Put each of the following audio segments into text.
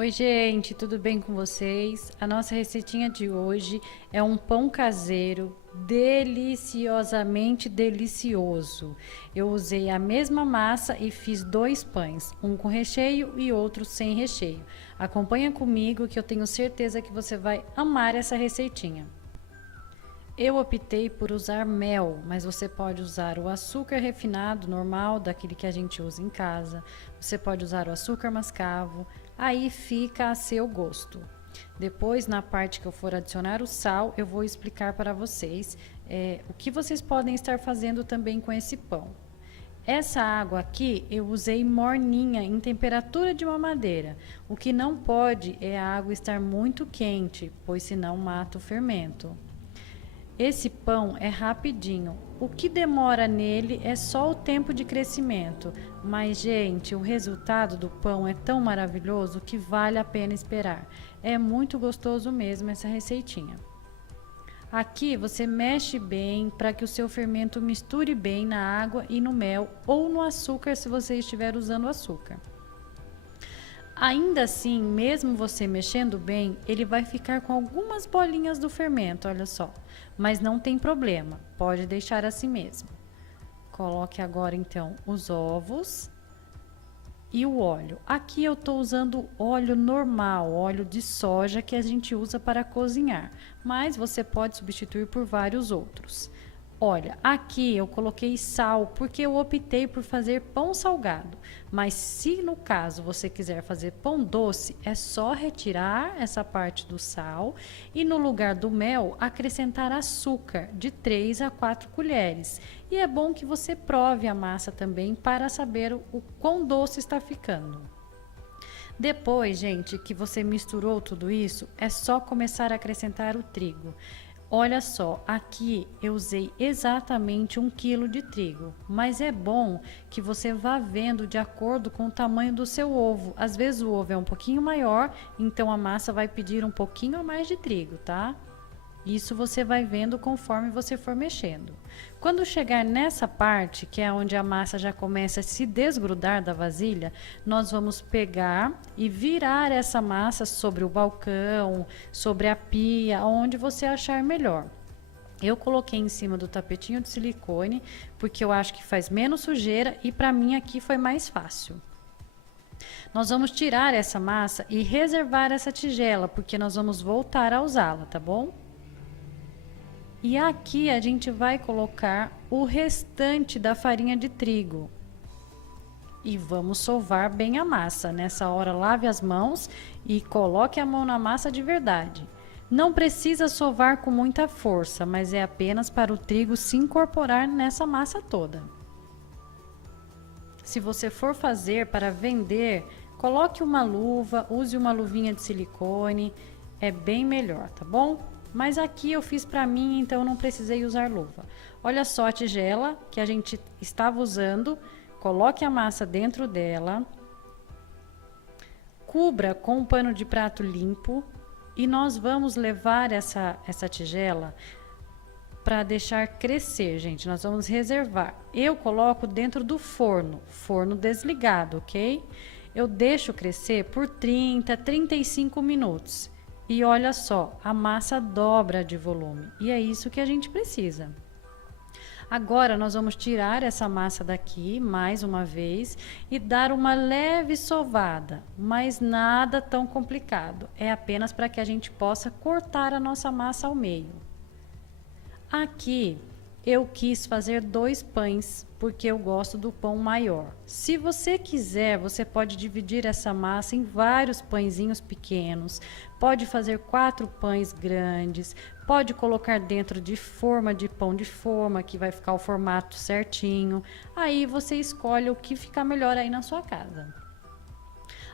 Oi, gente, tudo bem com vocês? A nossa receitinha de hoje é um pão caseiro deliciosamente delicioso. Eu usei a mesma massa e fiz dois pães, um com recheio e outro sem recheio. Acompanha comigo que eu tenho certeza que você vai amar essa receitinha. Eu optei por usar mel, mas você pode usar o açúcar refinado normal, daquele que a gente usa em casa. Você pode usar o açúcar mascavo, aí fica a seu gosto. Depois, na parte que eu for adicionar o sal, eu vou explicar para vocês o que vocês podem estar fazendo também com esse pão. Essa água aqui eu usei morninha em temperatura de mamadeira. O que não pode é a água estar muito quente, pois senão mata o fermento. Esse pão é rapidinho. O que demora nele é só o tempo de crescimento. Mas, gente, o resultado do pão é tão maravilhoso que vale a pena esperar. É muito gostoso mesmo essa receitinha. Aqui você mexe bem para que o seu fermento misture bem na água e no mel ou no açúcar se você estiver usando açúcar. Ainda assim, mesmo você mexendo bem, ele vai ficar com algumas bolinhas do fermento, olha só. Mas não tem problema, pode deixar assim mesmo. Coloque agora então os ovos e o óleo. Aqui eu estou usando óleo normal, óleo de soja que a gente usa para cozinhar, mas você pode substituir por vários outros. Olha, aqui eu coloquei sal porque eu optei por fazer pão salgado. Mas se no caso você quiser fazer pão doce, é só retirar essa parte do sal e no lugar do mel acrescentar açúcar de 3 a 4 colheres. E é bom que você prove a massa também para saber o quão doce está ficando. Depois, gente, que você misturou tudo isso, é só começar a acrescentar o trigo. Olha só, aqui eu usei exatamente 1 quilo de trigo, mas é bom que você vá vendo de acordo com o tamanho do seu ovo. Às vezes o ovo é um pouquinho maior, então a massa vai pedir um pouquinho a mais de trigo, tá? Isso você vai vendo conforme você for mexendo. Quando chegar nessa parte, que é onde a massa já começa a se desgrudar da vasilha, nós vamos pegar e virar essa massa sobre o balcão, sobre a pia, onde você achar melhor. Eu coloquei em cima do tapetinho de silicone, porque eu acho que faz menos sujeira e para mim aqui foi mais fácil. Nós vamos tirar essa massa e reservar essa tigela, porque nós vamos voltar a usá-la, tá bom? E aqui a gente vai colocar o restante da farinha de trigo. E vamos sovar bem a massa. Nessa hora, lave as mãos e coloque a mão na massa de verdade. Não precisa sovar com muita força, mas é apenas para o trigo se incorporar nessa massa toda. Se você for fazer para vender, coloque uma luva, use uma luvinha de silicone, é bem melhor, tá bom? Mas aqui eu fiz para mim, então não precisei usar luva. Olha só a tigela que a gente estava usando. Coloque a massa dentro dela. Cubra com um pano de prato limpo. E nós vamos levar essa tigela para deixar crescer, gente. Nós vamos reservar. Eu coloco dentro do forno, forno desligado, ok? Eu deixo crescer por 30, 35 minutos. E olha só, a massa dobra de volume. E é isso que a gente precisa. Agora nós vamos tirar essa massa daqui mais uma vez e dar uma leve sovada, mas nada tão complicado. É apenas para que a gente possa cortar a nossa massa ao meio. Aqui eu quis fazer 2 pães, porque eu gosto do pão maior. Se você quiser, você pode dividir essa massa em vários pãezinhos pequenos. Pode fazer 4 pães grandes. Pode colocar dentro de forma de pão de forma, que vai ficar o formato certinho. Aí você escolhe o que ficar melhor aí na sua casa.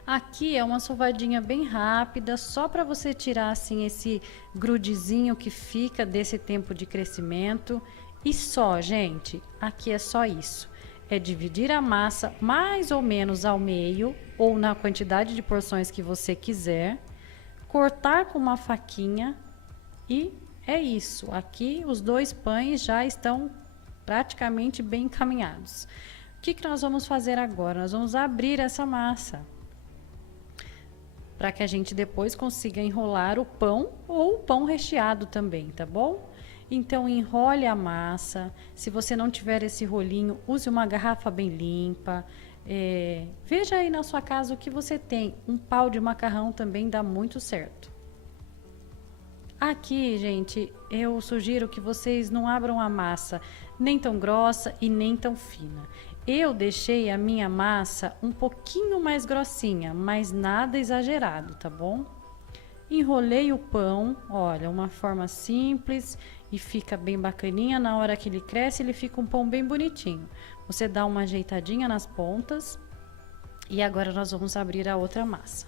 Aqui é uma sovadinha bem rápida, só para você tirar assim esse grudezinho que fica desse tempo de crescimento. E só, gente, aqui é só isso. É dividir a massa mais ou menos ao meio, ou na quantidade de porções que você quiser. Cortar com uma faquinha e é isso. Aqui os 2 pães já estão praticamente bem encaminhados. O que nós vamos fazer agora? Nós vamos abrir essa massa. para que a gente depois consiga enrolar o pão ou o pão recheado também, tá bom? Então enrole a massa. Se você não tiver esse rolinho, use uma garrafa bem limpa. Veja aí na sua casa o que você tem. Um pau de macarrão também dá muito certo. Aqui, gente, eu sugiro que vocês não abram a massa nem tão grossa e nem tão fina. Eu deixei a minha massa um pouquinho mais grossinha, mas nada exagerado, tá bom? Enrolei o pão, olha, uma forma simples e fica bem bacaninha. Na hora que ele cresce, ele fica um pão bem bonitinho. Você dá uma ajeitadinha nas pontas e agora nós vamos abrir a outra massa.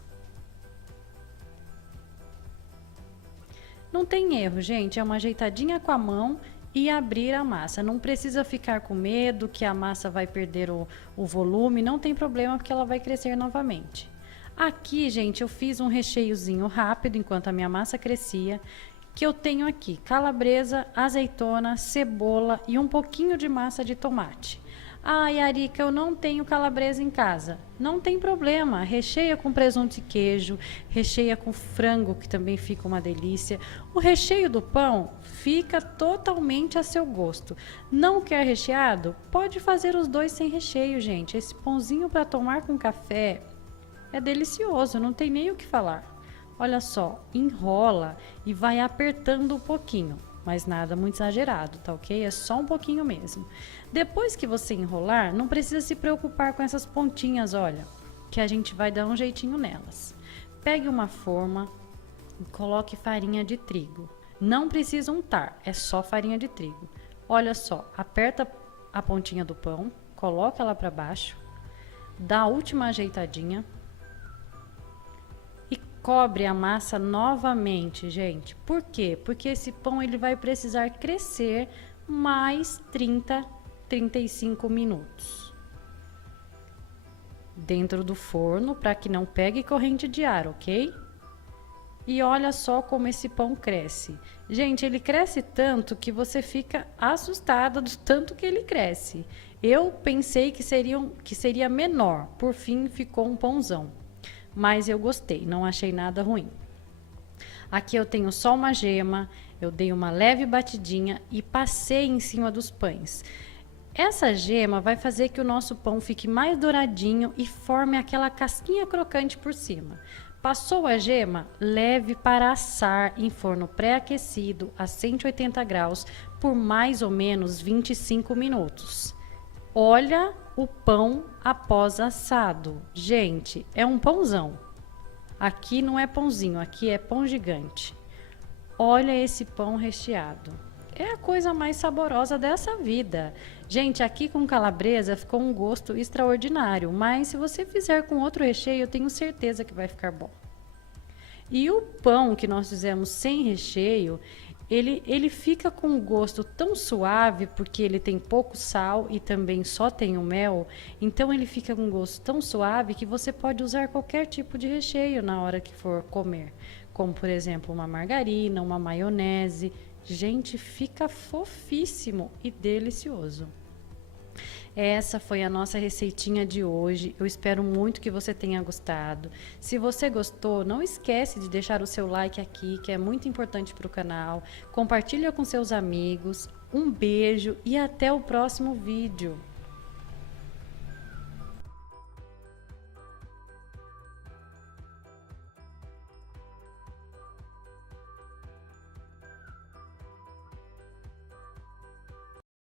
Não tem erro, gente, é uma ajeitadinha com a mão e abrir a massa. Não precisa ficar com medo que a massa vai perder o volume, não tem problema porque ela vai crescer novamente. Aqui, gente, eu fiz um recheiozinho rápido enquanto a minha massa crescia, que eu tenho aqui calabresa, azeitona, cebola e um pouquinho de massa de tomate. Ai, Arica, eu não tenho calabresa em casa. Não tem problema, recheia com presunto e queijo, recheia com frango, que também fica uma delícia. O recheio do pão fica totalmente a seu gosto. Não quer recheado? Pode fazer os dois sem recheio, gente. Esse pãozinho para tomar com café é delicioso, não tem nem o que falar. Olha só, enrola e vai apertando um pouquinho, mas nada muito exagerado, tá ok? É só um pouquinho mesmo. Depois que você enrolar, não precisa se preocupar com essas pontinhas, olha, que a gente vai dar um jeitinho nelas. Pegue uma forma e coloque farinha de trigo. Não precisa untar, é só farinha de trigo. Olha só, aperta a pontinha do pão, coloca ela para baixo, dá a última ajeitadinha e cobre a massa novamente, gente. Por quê? Porque esse pão ele vai precisar crescer mais 35 minutos dentro do forno para que não pegue corrente de ar, ok? E olha só como esse pão cresce. Gente, ele cresce tanto que você fica assustada do tanto que ele cresce. Eu pensei que seria menor, por fim ficou um pãozão. Mas eu gostei, não achei nada ruim. Aqui eu tenho só uma gema, eu dei uma leve batidinha e passei em cima dos pães. Essa gema vai fazer que o nosso pão fique mais douradinho e forme aquela casquinha crocante por cima. Passou a gema, leve para assar em forno pré-aquecido a 180 graus por mais ou menos 25 minutos. Olha o pão após assado. Gente, é um pãozão. Aqui não é pãozinho, aqui é pão gigante. Olha esse pão recheado. É a coisa mais saborosa dessa vida. Gente, aqui com calabresa ficou um gosto extraordinário, mas se você fizer com outro recheio, eu tenho certeza que vai ficar bom. E o pão que nós fizemos sem recheio, ele fica com um gosto tão suave, porque ele tem pouco sal e também só tem o mel, então ele fica com um gosto tão suave que você pode usar qualquer tipo de recheio na hora que for comer, como por exemplo uma margarina, uma maionese. Gente, fica fofíssimo e delicioso. Essa foi a nossa receitinha de hoje. Eu espero muito que você tenha gostado. Se você gostou, não esquece de deixar o seu like aqui, que é muito importante para o canal. Compartilha com seus amigos. Um beijo e até o próximo vídeo.